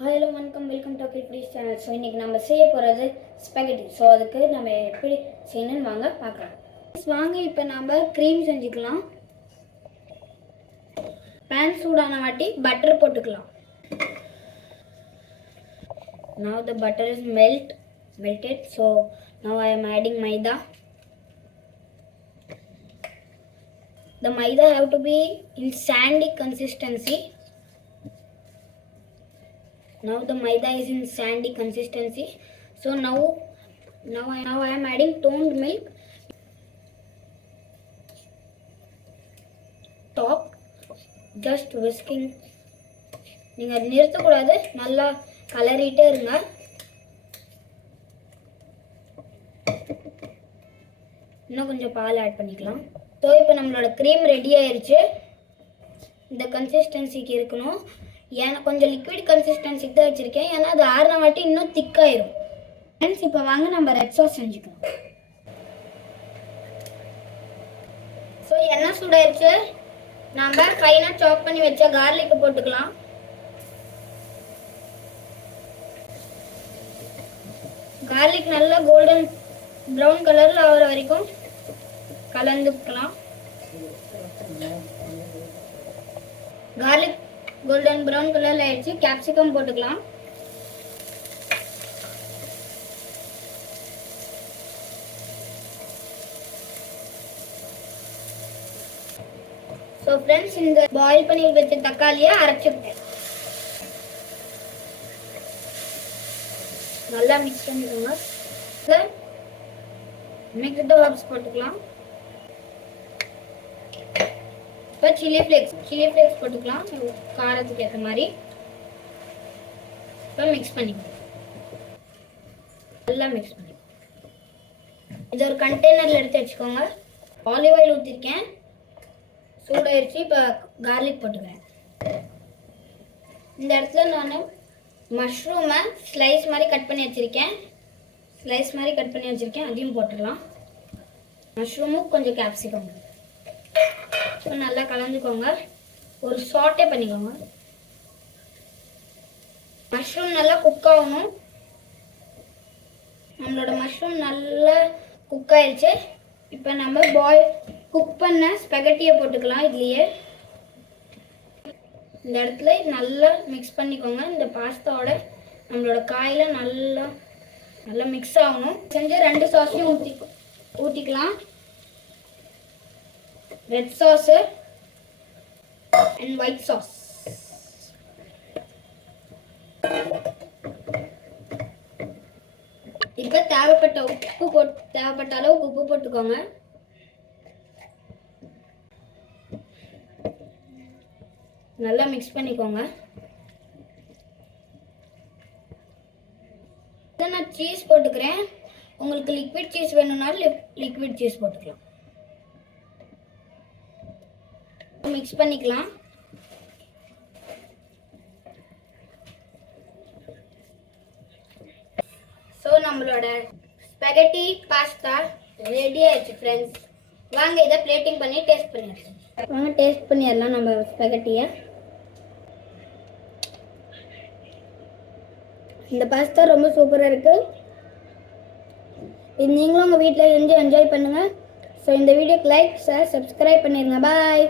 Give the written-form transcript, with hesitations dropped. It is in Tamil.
ஹலோ வணக்கம், welcome to kids channel. So இன்றைக்கி நம்ம செய்ய போகிறது ஸ்பெகட்டி. ஸோ அதுக்கு நம்ம எப்படி செய்யணும்னு வாங்க பார்க்கலாம். வாங்க இப்போ நம்ம க்ரீம் செஞ்சுக்கலாம். பேன் சூடான வாட்டி பட்டர் போட்டுக்கலாம். Now the butter is melted. So now I am adding maida. The maida have to be in sandy consistency. Now the maida is in sandy consistency. So now I am adding toned milk. Top, just whisking. நீங்க நிறுத்த கூடாது, நல்லா கலரிட்டே இருங்க. இன்னும் கொஞ்சம் பால் ஆட் பண்ணிக்கலாம். ஸோ இப்போ நம்மளோட க்ரீம் ரெடி ஆயிருச்சு. இந்த கன்சிஸ்டன்சிக்கு இருக்கணும். ஏன்னா கொஞ்சம் லிக்விட் கன்சிஸ்டன்சிக்கு தான் வச்சுருக்கேன், ஏன்னா அது ஆறின வாட்டி இன்னும் திக்காயிரும். ஃப்ரெண்ட்ஸ், இப்போ வாங்க நம்ம ரெட் சாஸ் செஞ்சுக்கலாம். ஸோ எண்ணெய் சூடாயிருச்சு. நம்ம ஃபைனாக சாப் பண்ணி வச்ச கார்லிக்கு போட்டுக்கலாம். கார்லிக் நல்லா கோல்டன் ப்ரௌன் கலரில் ஆகிற வரைக்கும் கலந்துக்கலாம். கார்லிக் கோல்டன் ப்ரௌன் கலரில் ஆயிடுச்சு. கேப்சிகம் போட்டுக்கலாம். ஸோ ஃப்ரெண்ட்ஸ், இந்த பாயில் பண்ணி வச்ச தக்காளியை அரைச்சிக்கிட்டேன். நல்லா மிக்ஸ் பண்ணிக்கோங்க. மிக்ஸ் த ஹர்ப்ஸ் போட்டுக்கலாம். இப்போ சில்லி ஃப்ளேக்ஸ் போட்டுக்கலாம், காரத்துக்கு ஏற்ற மாதிரி. இப்போ மிக்ஸ் பண்ணிக்கலாம். நல்லா மிக்ஸ் பண்ணி இது ஒரு கண்டெய்னரில் எடுத்து வச்சுக்கோங்க. ஆலிவ் ஆயில் ஊற்றிருக்கேன், சூடாயிருச்சு. இப்போ கார்லிக் போட்டுக்கிறேன். இந்த இடத்துல நான் மஷ்ரூமை ஸ்லைஸ் மாதிரி கட் பண்ணி வச்சுருக்கேன். அதையும் போட்டுடலாம். மஷ்ரூமும் கொஞ்சம் கேப்சிகம் நல்லா கலந்துக்கோங்க. ஒரு சாட்டே பண்ணிக்கோங்க. மஷ்ரூம் நல்லா குக் ஆகணும். நம்மளோட மஷ்ரூம் நல்லா குக் ஆயிடுச்சு. இப்போ நம்ம குக் பண்ண ஸ்பெகட்டியை போட்டுக்கலாம். இதுலேயே இந்த இடத்துல நல்லா மிக்ஸ் பண்ணிக்கோங்க. இந்த பாஸ்தாவோட நம்மளோட காயில் நல்லா மிக்ஸ் ஆகணும். செஞ்ச 2 சாஸையும் ஊற்றிக்கலாம். Red sauce and white sauce. இப்போ தேவைப்பட்ட அளவுக்கு உப்பு போட்டுக்கோங்க. நல்லா மிக்ஸ் பண்ணிக்கோங்க. நான் சீஸ் போட்டுக்கிறேன். உங்களுக்கு லிக்விட் சீஸ் வேணும்னாலும் லிக்விட் சீஸ் போட்டுக்கலாம். மிக்ஸ் பண்ணிக்கலாம். ஸோ நம்மளோட ஸ்பெகட்டி பாஸ்தா ரெடி ஆயிடுச்சு ஃப்ரெண்ட்ஸ். வாங்க இதை பிளேட்டிங் பண்ணி டேஸ்ட் பண்ணிடலாம் நம்ம ஸ்பெகட்டியை. இந்த பாஸ்தா ரொம்ப சூப்பராக இருக்குது. இது நீங்களும் உங்கள் வீட்டில் செஞ்சு என்ஜாய் பண்ணுங்கள். ஸோ இந்த வீடியோக்கு லைக், ஷேர், சப்ஸ்கிரைப் பண்ணிடுங்க. பாய்.